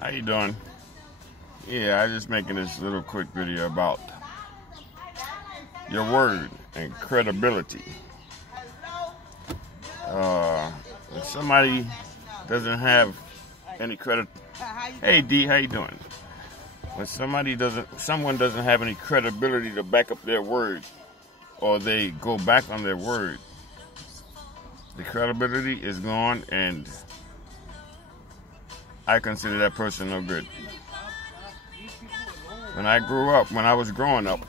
How you doing? Yeah, I just making this little quick video about your word and credibility. If somebody doesn't have any credit, hey D, how you doing? When someone doesn't have any credibility to back up their word, or they go back on their word, the credibility is gone, and I consider that person no good. When I was growing up,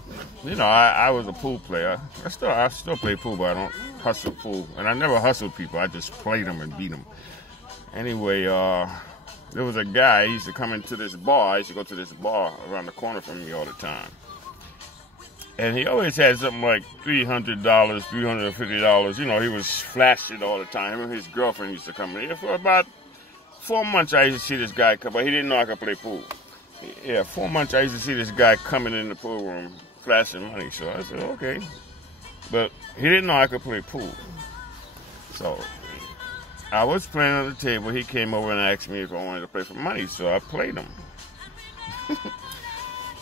you know, I was a pool player. I still play pool, but I don't hustle pool. And I never hustled people. I just played them and beat them. Anyway, there was a guy, he used to come into this bar. I used to go to this bar around the corner from me all the time. And he always had something like $300, $350. You know, he was flashing all the time. Him and his girlfriend used to come in here. For about 4 months, I used to see this guy come, but he didn't know I could play pool. Yeah, 4 months I used to see this guy coming in the pool room flashing money. So I said, okay. But he didn't know I could play pool. So I was playing on the table. He came over and asked me if I wanted to play for money. So I played him.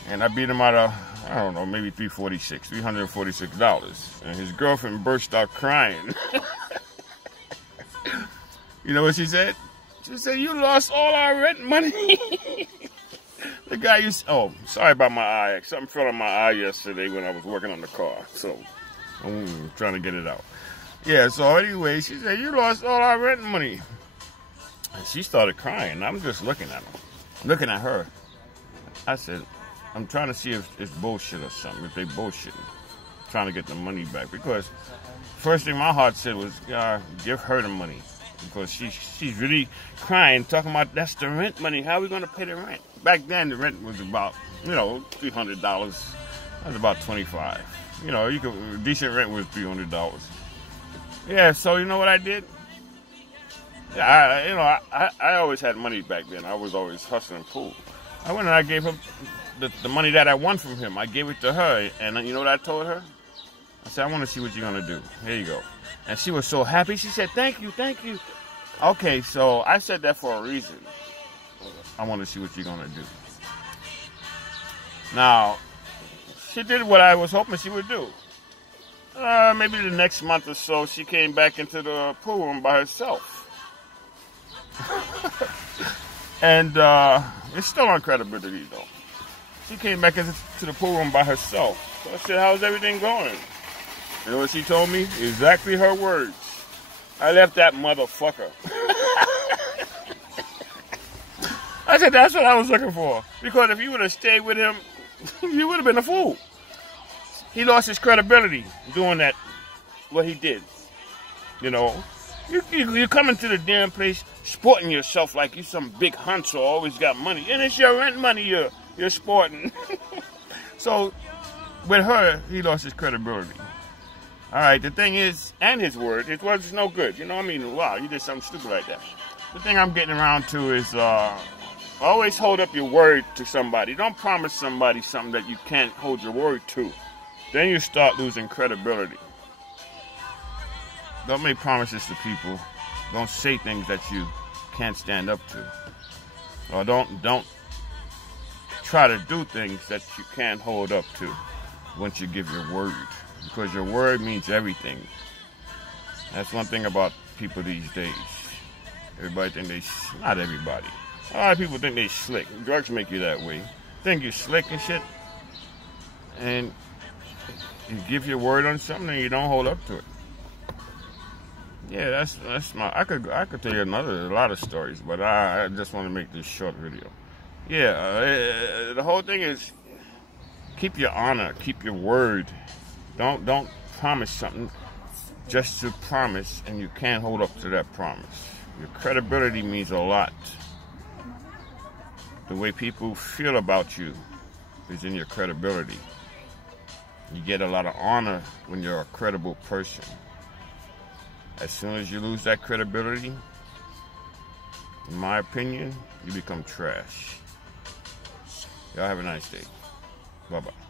And I beat him out of, I don't know, maybe $346. And his girlfriend burst out crying. You know what she said? She said, "You lost all our rent money." The guy used, oh, sorry about my eye. Something fell on my eye yesterday when I was working on the car. So I'm trying to get it out. Yeah, so anyway, she said, "You lost all our rent money." And she started crying. I'm just looking at her. I said, I'm trying to see if it's bullshit or something, if they bullshitting, trying to get the money back. Because first thing my heart said was, give her the money. Because she's really crying, talking about that's the rent money. How are we going to pay the rent? Back then, the rent was about, $300. That was about $25. You know, decent rent was $300. Yeah, so you know what I did? Yeah, I always had money back then. I was always hustling pool. I went and I gave her the money that I won from him. I gave it to her, and you know what I told her? I said, "I want to see what you're going to do. Here you go." And she was so happy. She said, "Thank you, thank you." Okay, so I said that for a reason. I want to see what you're going to do. Now, she did what I was hoping she would do. Maybe the next month or so, she came back into the pool room by herself. And it's still on credibility, though. She came back into the pool room by herself. So I said, "How's everything going?" You know what she told me? Exactly her words. "I left that motherfucker." I said, that's what I was looking for. Because if you would have stayed with him, you would have been a fool. He lost his credibility doing that, what he did. You know, you come into the damn place sporting yourself like you some big hunter, always got money. And it's your rent money you're sporting. So, with her, he lost his credibility. All right, the thing is, and his word, it was no good. You know what I mean? Wow, you did something stupid like that. The thing I'm getting around to is always hold up your word to somebody. Don't promise somebody something that you can't hold your word to. Then you start losing credibility. Don't make promises to people. Don't say things that you can't stand up to. Or don't try to do things that you can't hold up to once you give your word. Because your word means everything. That's one thing about people these days. Everybody think not everybody. A lot of people think they slick. Drugs make you that way. Think you're slick and shit. And you give your word on something and you don't hold up to it. Yeah, that's I could tell you a lot of stories, but I just want to make this short video. Yeah, the whole thing is keep your honor, keep your word. Don't promise something just to promise and you can't hold up to that promise. Your credibility means a lot. The way people feel about you is in your credibility. You get a lot of honor when you're a credible person. As soon as you lose that credibility, in my opinion, you become trash. Y'all have a nice day. Bye-bye.